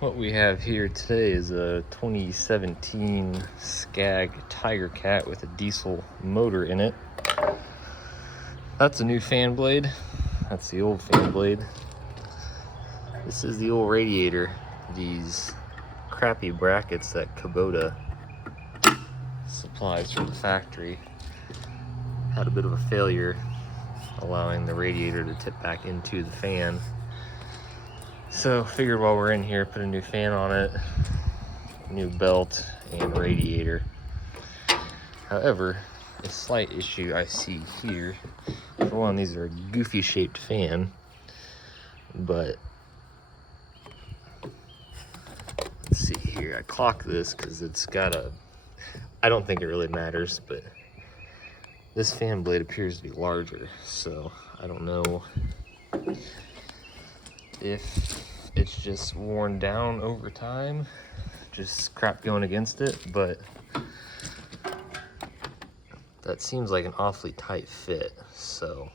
What we have here today is a 2017 Scag Tiger Cat with a diesel motor in it. That's a new fan blade. That's the old fan blade. This is the old radiator. These crappy brackets that Kubota supplies from the factory had a bit of a failure, allowing the radiator to tip back into the fan. So figured while we're in here, put a new fan on it, new belt and radiator. However, a slight issue I see here, for one, these are a goofy shaped fan, but let's see here, I clock this because it's got a, I don't think it really matters, but this fan blade appears to be larger, so I don't know if it's just worn down over time, just crap going against it, but that seems like an awfully tight fit, so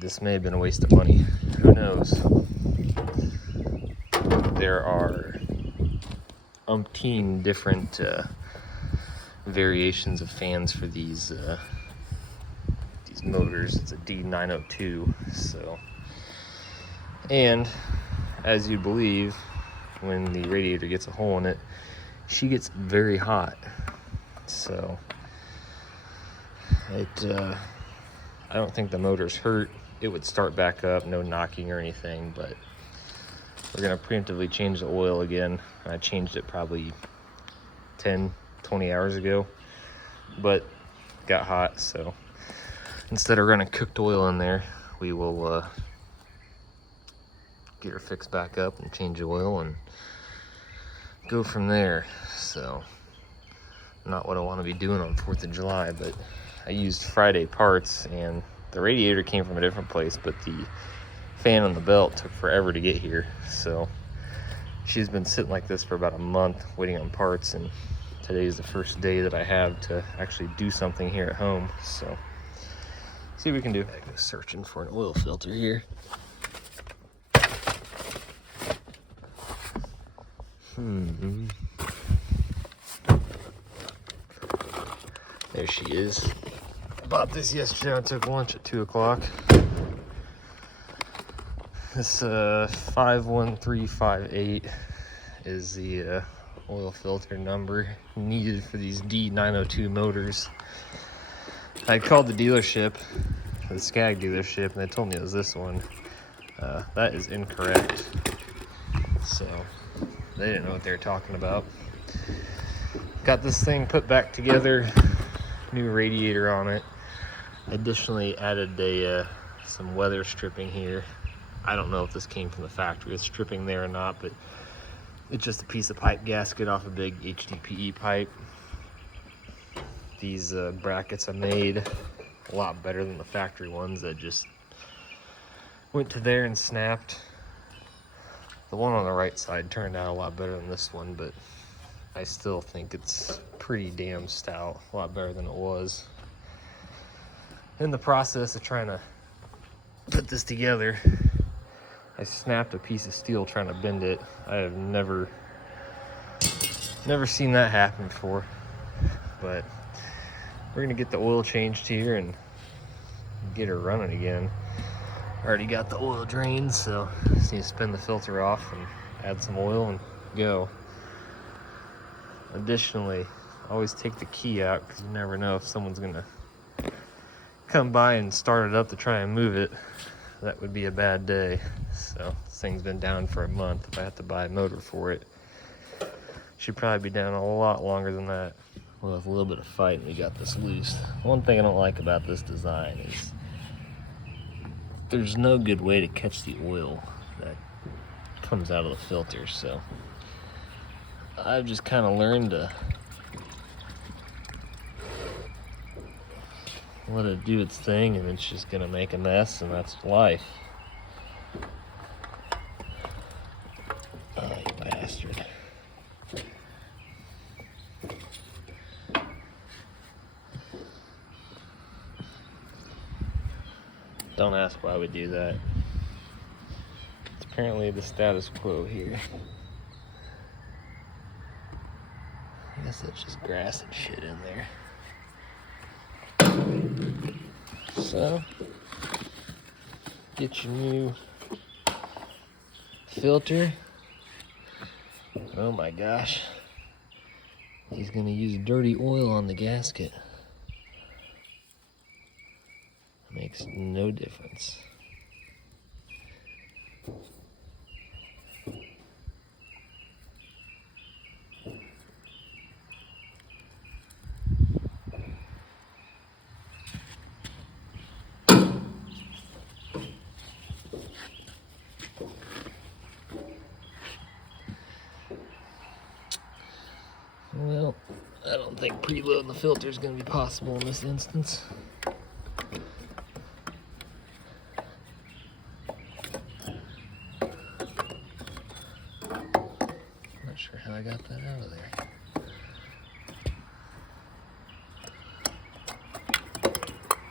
this may have been a waste of money. Who knows? There are umpteen different variations of fans for these motors. It's a D902, so. And as you believe, when the radiator gets a hole in it, she gets very hot. So I don't think the motor's hurt. It would start back up, no knocking or anything, but we're gonna preemptively change the oil again. I changed it probably 10, 20 hours ago, but it got hot, so instead of running cooked oil in there, we will get her fixed back up and change the oil and go from there. So not what I want to be doing on 4th of July, but I used Friday parts, and the radiator came from a different place, but the fan on the belt took forever to get here. So she's been sitting like this for about a month waiting on parts, and today is the first day that I have to actually do something here at home. So see what we can do. I go searching for an oil filter here. There she is. Bought this yesterday. I took lunch at 2 o'clock. This 51358 is the oil filter number needed for these D902 motors. I called the dealership, the Scag dealership, and they told me it was this one. That is incorrect. So they didn't know what they were talking about. Got this thing put back together, new radiator on it. Additionally added some weather stripping here. I don't know if this came from the factory, it's stripping there or not, but it's just a piece of pipe gasket off a big HDPE pipe. These brackets I made a lot better than the factory ones that just went to there and snapped. The one on the right side turned out a lot better than this one, but I still think it's pretty damn stout, a lot better than it was. In the process of trying to put this together, I snapped a piece of steel trying to bend it. I have never seen that happen before, but we're gonna get the oil changed here and get her running again. Already got the oil drained, so just need to spin the filter off and add some oil and go. Additionally, always take the key out because you never know if someone's gonna come by and start it up to try and move it. That would be a bad day. So this thing's been down for a month. If I have to buy a motor for it, should probably be down a lot longer than that. Well, with a little bit of fight, we got this loose. One thing I don't like about this design is there's no good way to catch the oil that comes out of the filter, so I've just kind of learned to let it do its thing, and it's just gonna make a mess, and that's life. Oh, you bastard. Don't ask why we do that. It's currently the status quo here. I guess that's just grass and shit in there. So, get your new filter. Oh my gosh. He's gonna use dirty oil on the gasket. Makes no difference. Well, I don't think preloading the filter is going to be possible in this instance. Not sure how I got that out of there.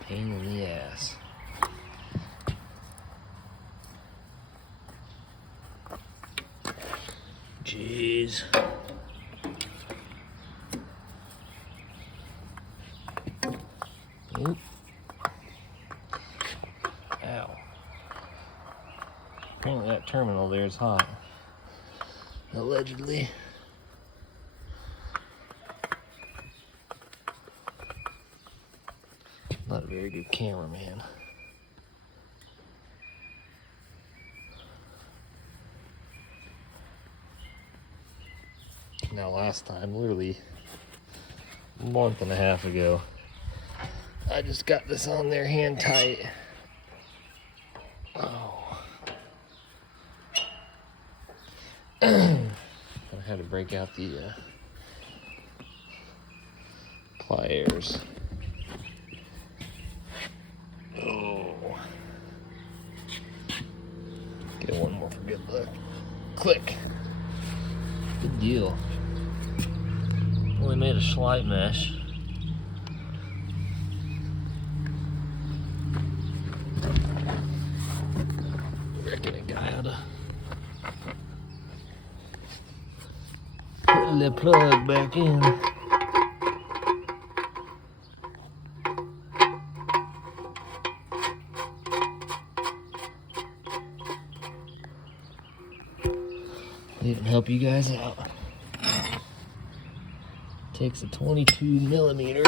Pain in the ass. Jeez. Oop. Ow. Apparently that terminal there is hot. Allegedly. Not a very good cameraman. Now last time, literally a month and a half ago, I just got this on there hand tight. Oh. I had to break out the pliers. Oh. Get one more for good luck. Click. Good deal. Only made a slight mesh. Reckon a guy ought to put the plug back in. Didn't help you guys out. Takes a 22 millimeter.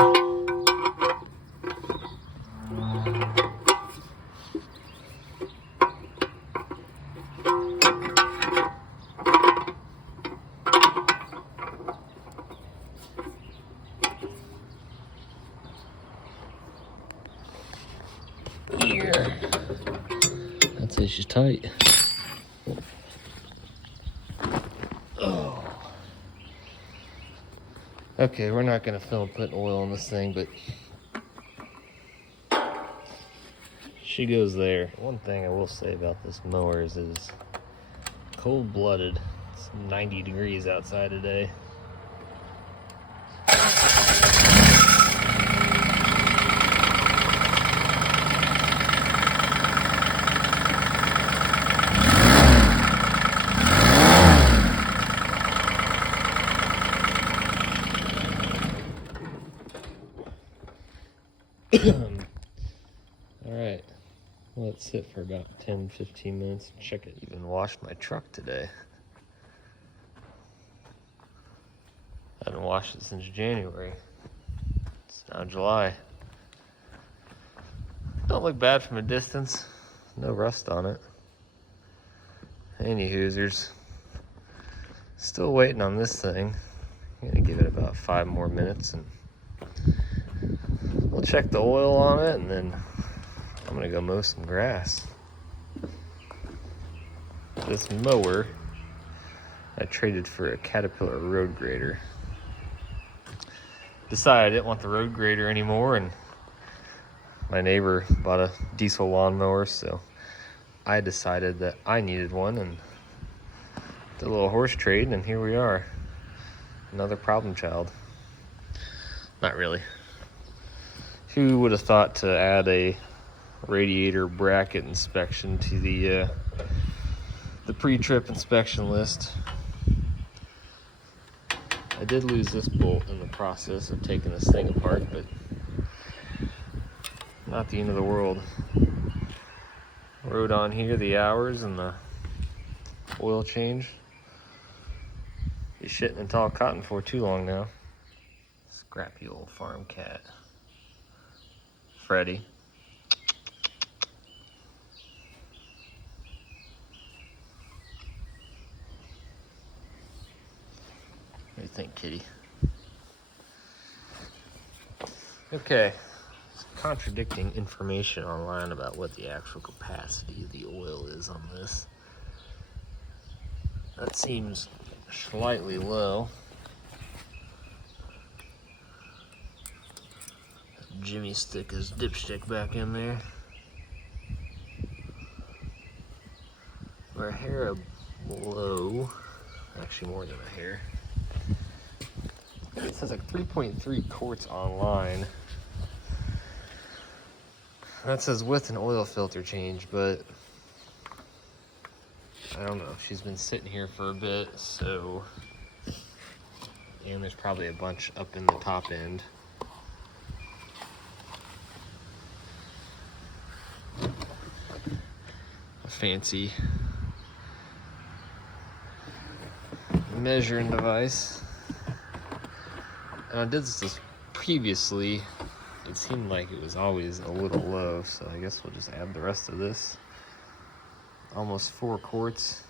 Here. That's it, she's tight. Oh. Okay, we're not gonna film putting oil on this thing, but she goes there. One thing I will say about this mower is it is cold-blooded. It's 90 degrees outside today. Alright, let it sit for about 10-15 minutes and check it. Even washed my truck today. I haven't washed it since January. It's now July. Don't look bad from a distance. No rust on it. Any hoosers. Still waiting on this thing. I'm gonna give it about 5 more minutes and we'll check the oil on it, and then I'm gonna go mow some grass. This mower I traded for a Caterpillar road grader. Decided I didn't want the road grader anymore, and my neighbor bought a diesel lawnmower, so I decided that I needed one and did a little horse trade, and here we are. Another problem child. Not really. Who would have thought to add a radiator bracket inspection to the the pre-trip inspection list. I did lose this bolt in the process of taking this thing apart, but not the end of the world. Wrote on here the hours and the oil change. Be shitting in tall cotton for too long now. Scrappy old farm cat. Freddy. What do you think, kitty? Okay. Contradicting information online about what the actual capacity of the oil is on this. That seems slightly low. Jimmy stick his dipstick back in there. We're a hair below, actually more than a hair. It says like 3.3 quarts online. That says with an oil filter change, but I don't know. She's been sitting here for a bit, so, and there's probably a bunch up in the top end. A fancy measuring device. And I did this previously. It seemed like it was always a little low, so I guess we'll just add the rest of this. Almost 4 quarts.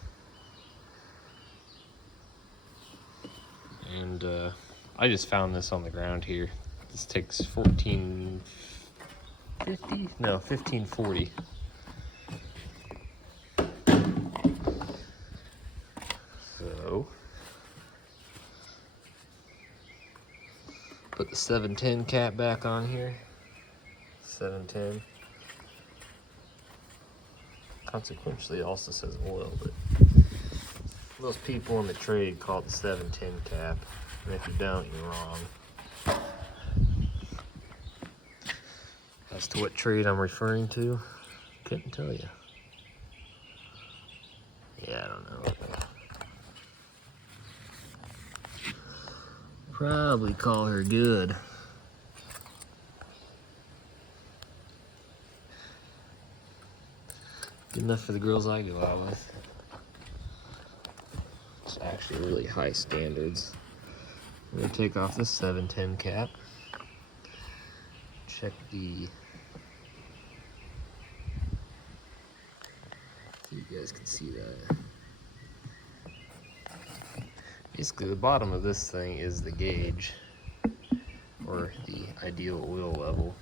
And I just found this on the ground here. This takes 1450? No, 1540. So put the 710 cap back on here. 710. Consequentially, it also says oil, but most people in the trade call it the 710 cap. And if you don't, you're wrong. As to what trade I'm referring to, couldn't tell you. Yeah, I don't know. Probably call her good. Good enough for the girls I go out with. It's actually really high standards. I'm gonna take off this 710 cap. Check the. So you guys can see that. Basically, the bottom of this thing is the gauge, or the ideal oil level.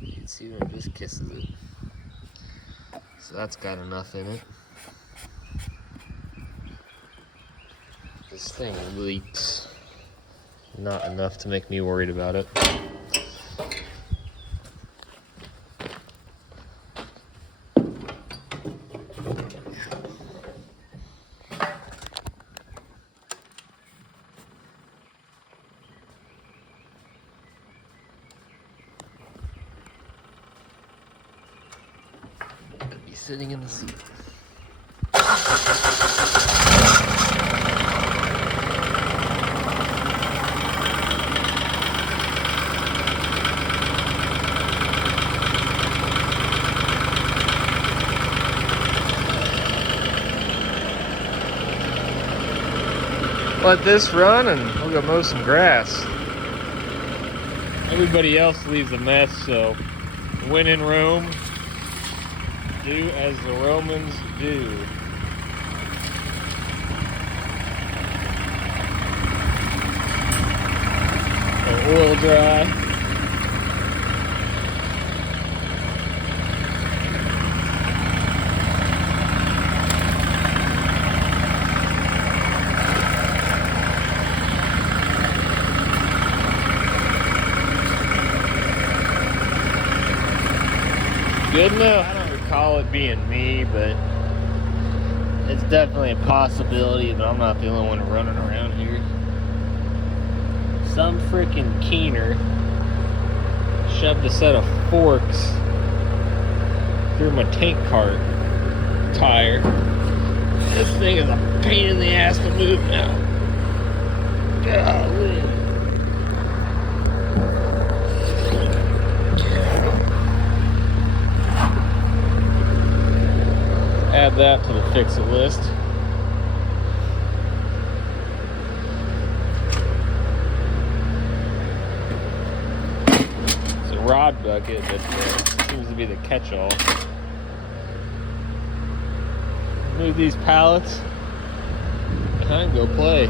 You can see that it just kisses it. So that's got enough in it. This thing leaks. Not enough to make me worried about it. Sitting in the seat. Let this run and we'll go mow some grass. Everybody else leaves a mess, so when in Rome, do as the Romans do. Oil dry. Good enough. I don't recall it being me, but it's definitely a possibility that I'm not the only one running around here. Some freaking keener shoved a set of forks through my tank cart tire. This thing is a pain in the ass to move now. Golly. Add that to the fix-it list. It's a rod bucket that seems to be the catch-all. Move these pallets and go play.